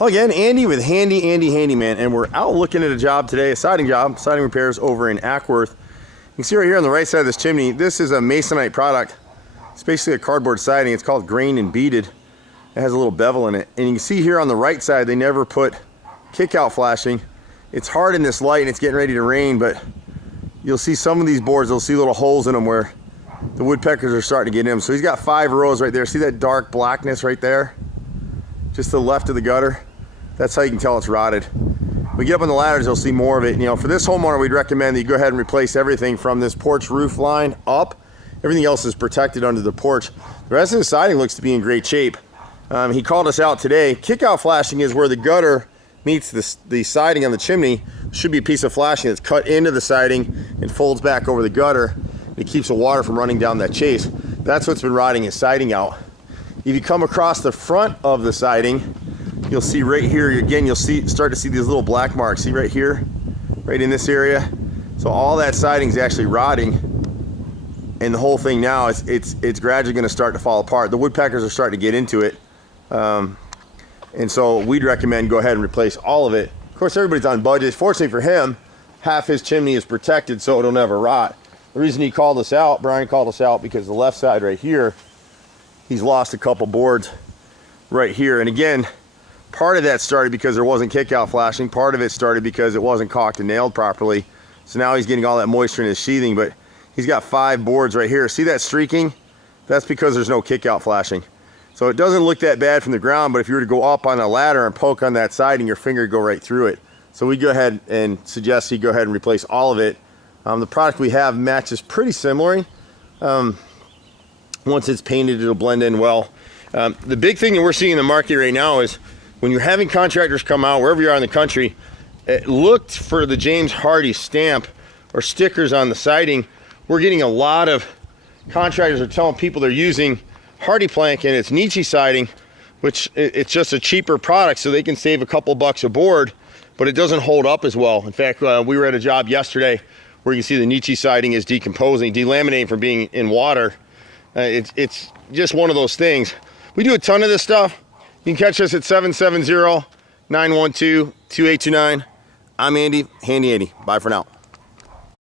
Hello again, Andy with Handy Andy Handyman, and we're out looking at a job today, a siding job, siding repairs over in Acworth. You can see right here on the right side of this chimney, this is a masonite product. It's basically a cardboard siding. It's called grained and beaded. It has a little bevel in it. And you can see here on the right side, they never put kick-out flashing. It's hard in this light and it's getting ready to rain, but you'll see some of these boards, they'll see little holes in them where the woodpeckers are starting to get in them. So he's got 5 rows right there. See that dark blackness right there? Just to the left of the gutter. That's how you can tell it's rotted. When we get up on the ladders, you'll see more of it. You know, for this homeowner, we'd recommend that you go ahead and replace everything from this porch roof line up. Everything else is protected under the porch. The rest of the siding looks to be in great shape. He called us out today. Kick-out flashing is where the gutter meets the siding on the chimney. There should be a piece of flashing that's cut into the siding and folds back over the gutter. It keeps the water from running down that chase. That's what's been rotting his siding out. If you come across the front of the siding, you'll see right here, again, you'll start to see these little black marks. See right here, right in this area? So all that siding is actually rotting, and the whole thing now, it's gradually gonna start to fall apart. The woodpeckers are starting to get into it. And so we'd recommend go ahead and replace all of it. Of course, everybody's on budget. Fortunately for him, half his chimney is protected so it'll never rot. The reason he called us out, Brian called us out, because the left side right here, he's lost a couple boards right here. And again, part of that started because there wasn't kick-out flashing. Part of it started because it wasn't caulked and nailed properly. So now he's getting all that moisture in his sheathing, but he's got 5 boards right here. See that streaking? That's because there's no kick-out flashing. So it doesn't look that bad from the ground, but if you were to go up on a ladder and poke on that siding, your finger would go right through it. So we go ahead and suggest you go ahead and replace all of it. The product we have matches pretty similarly. Once it's painted, it'll blend in well. The big thing that we're seeing in the market right now is when you're having contractors come out, wherever you are in the country, look for the James Hardie stamp or stickers on the siding. We're getting a lot of contractors are telling people they're using Hardie plank and it's Nietzsche siding, which it's just a cheaper product, so they can save a couple bucks a board, but it doesn't hold up as well. In fact, we were at a job yesterday where you can see the Nietzsche siding is decomposing, delaminating from being in water. It's just one of those things. We do a ton of this stuff. You can catch us at 770-912-2829. I'm Andy, Handy Andy. Bye for now.